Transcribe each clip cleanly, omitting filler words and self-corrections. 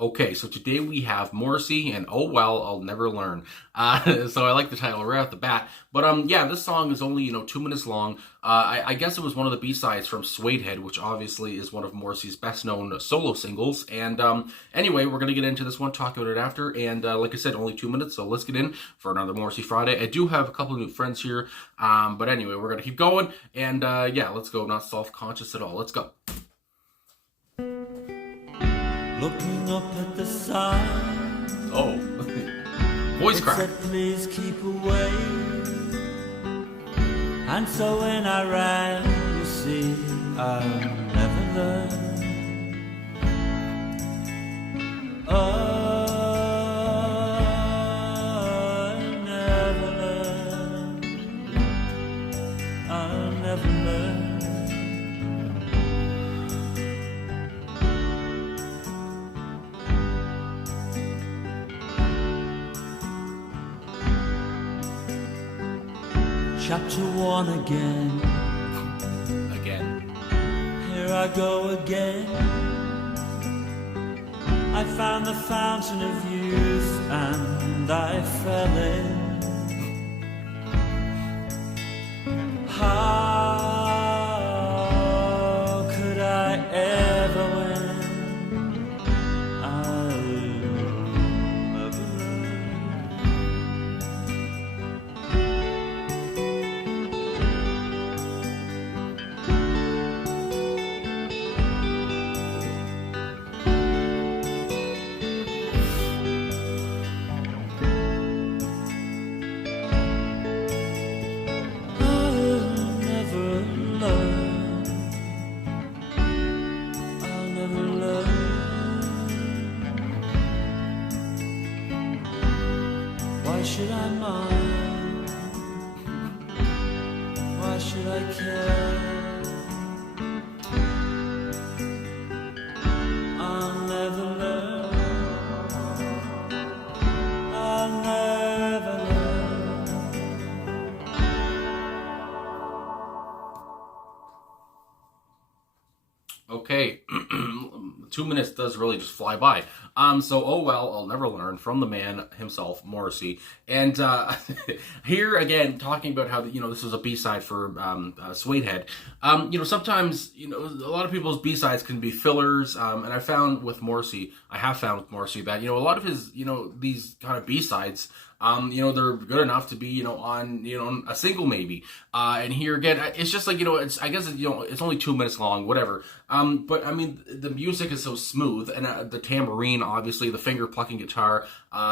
Okay, so today we have Morrissey and Oh Well, I'll Never Learn. So I like the title right off the bat. But yeah, this song is only 2 minutes long. I guess it was one of the B-sides from Suede Head, which obviously is one of Morrissey's best-known solo singles. And anyway, we're gonna get into this one, talk about it after. And like I said, only 2 minutes, so let's get in for another Morrissey Friday. I do have a couple of new friends here, but anyway, we're gonna keep going. And yeah, let's go. Not self-conscious at all. Let's go. Looking up at the sun. Oh, voice crack. Said, please keep away. And so when I ran, you see, I'll never learn. I'll never learn. I'll never learn. Chapter 1 again. Here I go again. I found the fountain of youth and I fell in. How could I ever win? I'll never Why should I mind? Why should I care? I'll never learn. I'll never learn. Okay, 2 minutes does really just fly by. So Oh Well, I'll Never Learn from the man himself, Morrissey. And here again, talking about how this was a B-side for Suede Head. Sometimes a lot of people's B-sides can be fillers. And I have found with Morrissey that a lot of his these kind of B-sides. They're good enough to be, on, a single maybe. And here again, it's just like, it's, I guess, it's only 2 minutes long, whatever. But I mean, the music is so smooth, and the tambourine, obviously, the finger plucking guitar,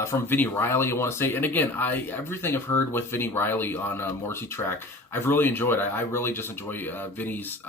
from Vinnie Riley, I want to say. And again, everything I've heard with Vinnie Riley on a Morrissey track, I've really enjoyed. I really just enjoy Vinnie's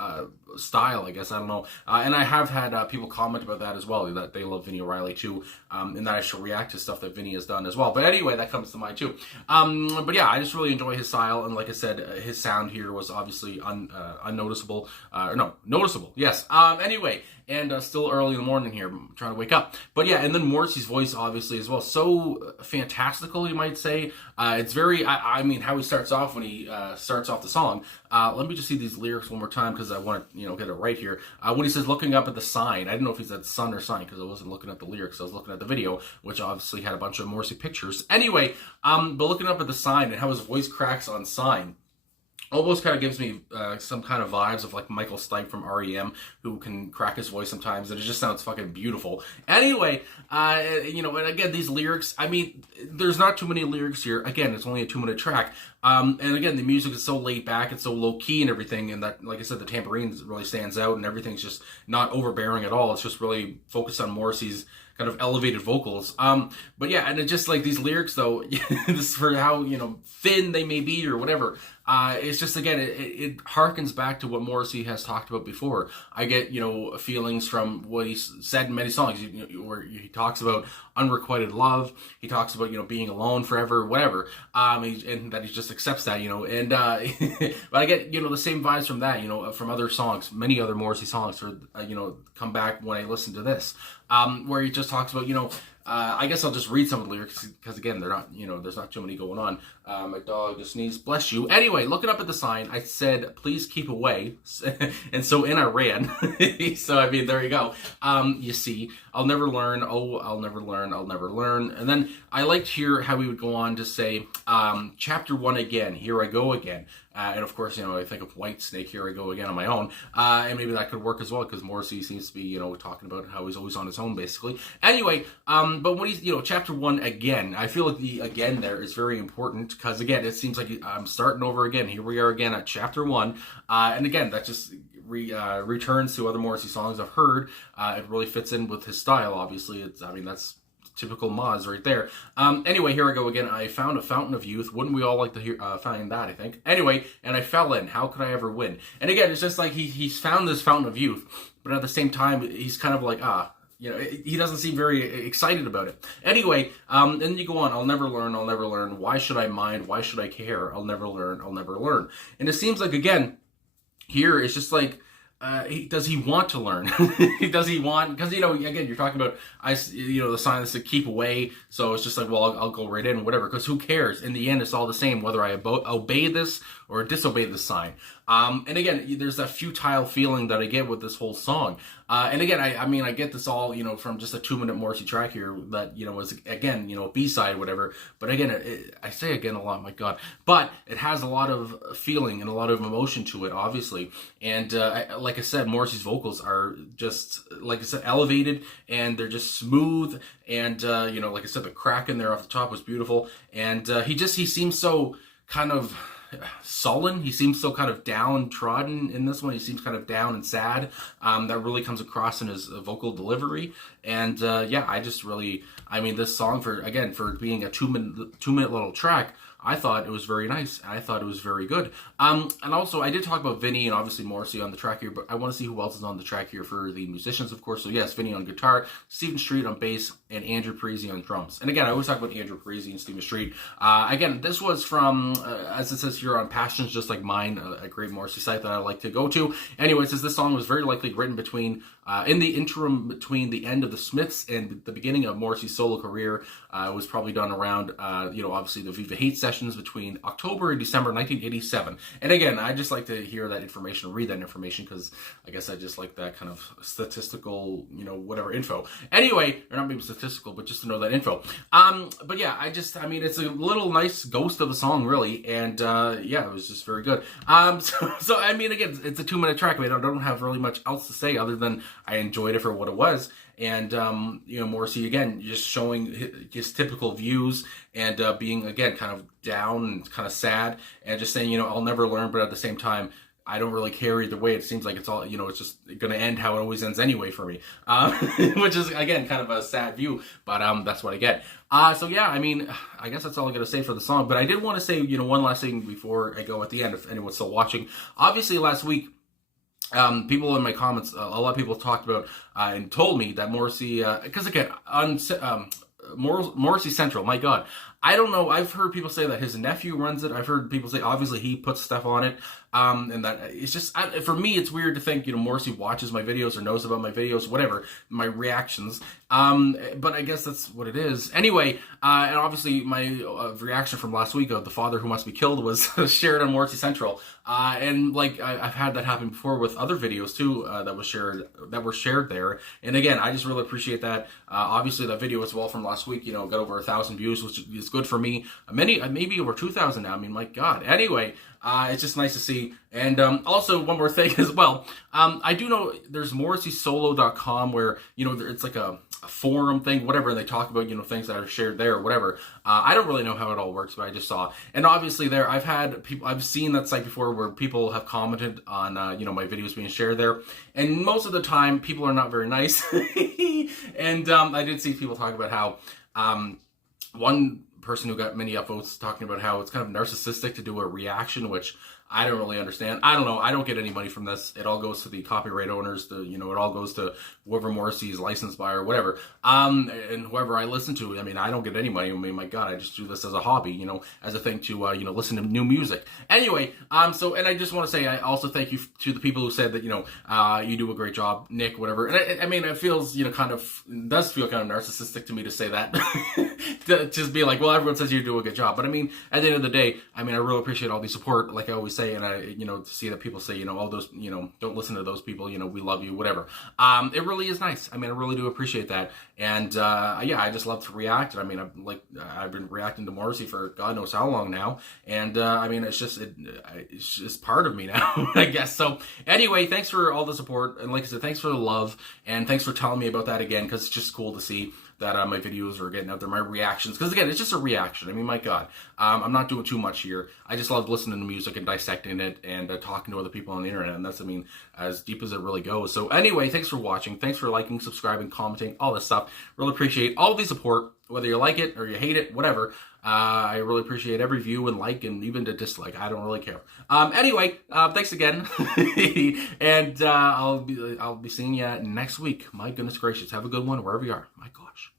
style, I guess. I don't know. And I have had people comment about that as well, that they love Vinnie Riley too, and that I should react to stuff that Vinnie has done as well. But anyway, that comes to mind too. But yeah, I just really enjoy his style, and like I said, his sound here was obviously unnoticeable. No, noticeable, yes. Anyway, and still early in the morning here, I'm trying to wake up. But yeah, and then Morrissey's voice, obviously, as well. So fantastical, you might say. It's very, I mean, how he starts off when he starts off the song. Let me just see these lyrics one more time, because I want to, get it right here. When he says, looking up at the sign, I didn't know if he said sun or sign, because I wasn't looking at the lyrics. I was looking at the video, which obviously had a bunch of Morrissey pictures. Anyway, but looking up at the sign and how his voice cracks on sign, almost kind of gives me some kind of vibes of like Michael Stipe from REM, who can crack his voice sometimes, and it just sounds fucking beautiful. Anyway, and again, these lyrics, I mean, there's not too many lyrics here. Again, it's only a 2-minute track. And again, the music is so laid back, it's so low key and everything, and that, like I said, the tambourine really stands out, and everything's just not overbearing at all. It's just really focused on Morrissey's kind of elevated vocals. But yeah, and it's just like these lyrics though, this for how, thin they may be or whatever. It's just, again, it harkens back to what Morrissey has talked about before. I get, feelings from what he's said in many songs, where he talks about unrequited love. He talks about, being alone forever, whatever. And that he just accepts that, and, but I get, the same vibes from that, from other songs, many other Morrissey songs, or, come back when I listen to this, where he just talks about, I guess I'll just read some of the lyrics because again, they're not, there's not too many going on. My dog just sneezed, bless you. Anyway, looking up at the sign, I said, please keep away. And so in I ran. So, I mean, there you go. You see, I'll never learn. Oh, I'll never learn. I'll never learn. And then I liked here how he would go on to say, chapter 1 again, here I go again. And of course, I think of White Snake, here I go again on my own. And maybe that could work as well, because Morrissey seems to be, talking about how he's always on his own, basically. Anyway, but when he's, chapter 1 again, I feel like the again there is very important, because again, it seems like I'm starting over again. Here we are again at chapter 1. And again, that just returns to other Morrissey songs I've heard. It really fits in with his style, obviously. That's typical Moz right there. Anyway, here I go again. I found a fountain of youth. Wouldn't we all like to find that, I think? Anyway, and I fell in. How could I ever win? And again, it's just like he's found this fountain of youth, but at the same time, he's kind of like, he doesn't seem very excited about it. Anyway, then you go on, I'll never learn, I'll never learn. Why should I mind? Why should I care? I'll never learn, I'll never learn. And it seems like, again, here it's just like, does he want to learn? Does he want, because, again, you're talking about, the sign that said keep away, so it's just like, well, I'll go right in, whatever, because who cares? In the end, it's all the same, whether I obey this or disobey the sign. And again, there's that futile feeling that I get with this whole song. And again, I get this all, from just a 2-minute Morrissey track here that, was, again, B-side, whatever. But again, I say again a lot, my God. But it has a lot of feeling and a lot of emotion to it, obviously. And like I said, Morrissey's vocals are just, like I said, elevated, and they're just smooth. And, like I said, the crack in there off the top was beautiful. And he seems so kind of sullen. He seems so kind of downtrodden in this one. He seems kind of down and sad. That really comes across in his vocal delivery. And I just really, this song for being a 2-minute little track, I thought it was very nice. I thought it was very good. And also, I did talk about Vinny and obviously Morrissey on the track here, but I want to see who else is on the track here for the musicians, of course. So yes, Vinny on guitar, Stephen Street on bass, and Andrew Parisi on drums. And again, I always talk about Andrew Parisi and Stephen Street. Again, this was from, as it says here, on Passions Just Like Mine, a great Morrissey site that I like to go to. Anyway, it says this song was very likely written in the interim between the end of the Smiths and the beginning of Morrissey's solo career. It was probably done around, obviously the Viva Hate sessions between October and December 1987. And again, I just like to hear that information, read that information, because I guess I just like that kind of statistical, whatever info. Anyway, or not maybe statistical, but just to know that info. But yeah, it's a little nice ghost of a song, really. And it was just very good. So again, it's a 2-minute track. I don't have really much else to say other than I enjoyed it for what it was. And, Morrissey, again, just showing his typical views and being, again, kind of down and kind of sad and just saying, I'll never learn, but at the same time, I don't really care either way. It seems like it's all, it's just going to end how it always ends anyway for me, which is, again, kind of a sad view, but that's what I get. I guess that's all I'm going to say for the song, but I did want to say, one last thing before I go at the end, if anyone's still watching. Obviously, last week, people in my comments, a lot of people talked about and told me that Morrissey, because again, on Morrissey Central, my God, I don't know. I've heard people say that his nephew runs it. I've heard people say obviously he puts stuff on it, and that it's just for me it's weird to think Morrissey watches my videos or knows about my videos, whatever, my reactions. But I guess that's what it is. Anyway, and obviously my reaction from last week of The Father Who Must Be Killed was shared on Morrissey Central, and like I've had that happen before with other videos too that were shared there. And again, I just really appreciate that. Obviously that video as well from last week, got over 1,000 views, which is good for me. Maybe over 2,000 now. My God. Anyway, it's just nice to see. And also one more thing as well. I do know there's morrisseysolo.com where, it's like a forum thing, whatever, and they talk about, things that are shared there or whatever. I don't really know how it all works, but I just saw. And obviously there, I've seen that site before where people have commented on, my videos being shared there. And most of the time, people are not very nice. And I did see people talk about how one person who got many upvotes talking about how it's kind of narcissistic to do a reaction, which I don't really understand. I don't know. I don't get any money from this. It all goes to the copyright owners. It all goes to whoever Morrissey is licensed by or whatever. And whoever I listen to. I mean, I don't get any money. I mean, my God, I just do this as a hobby, as a thing to, listen to new music. Anyway, and I just want to say, I also thank you to the people who said that, you do a great job, Nick, whatever. And I mean, it feels, it does feel kind of narcissistic to me to say that. To just be like, well, everyone says you do a good job. But I mean, at the end of the day, I mean, I really appreciate all the support, like I always say, and I, to see that people say, all those, don't listen to those people, we love you, whatever. It really is nice. I mean, I really do appreciate that. And, yeah, I just love to react. I mean, I've been reacting to Morrissey for God knows how long now. And, I mean, it's just part of me now, I guess. So anyway, thanks for all the support. And like I said, thanks for the love. And thanks for telling me about that again, because it's just cool to see that my videos are getting out there, my reactions. Because again, it's just a reaction. I mean, my God, I'm not doing too much here. I just love listening to music and dissecting it and talking to other people on the internet. And that's, I mean, as deep as it really goes. So anyway, thanks for watching. Thanks for liking, subscribing, commenting, all this stuff. Really appreciate all the support, whether you like it or you hate it, whatever. I really appreciate every view and like and even to dislike. I don't really care. Anyway, thanks again. And I'll be seeing you next week. My goodness gracious. Have a good one wherever you are. My gosh.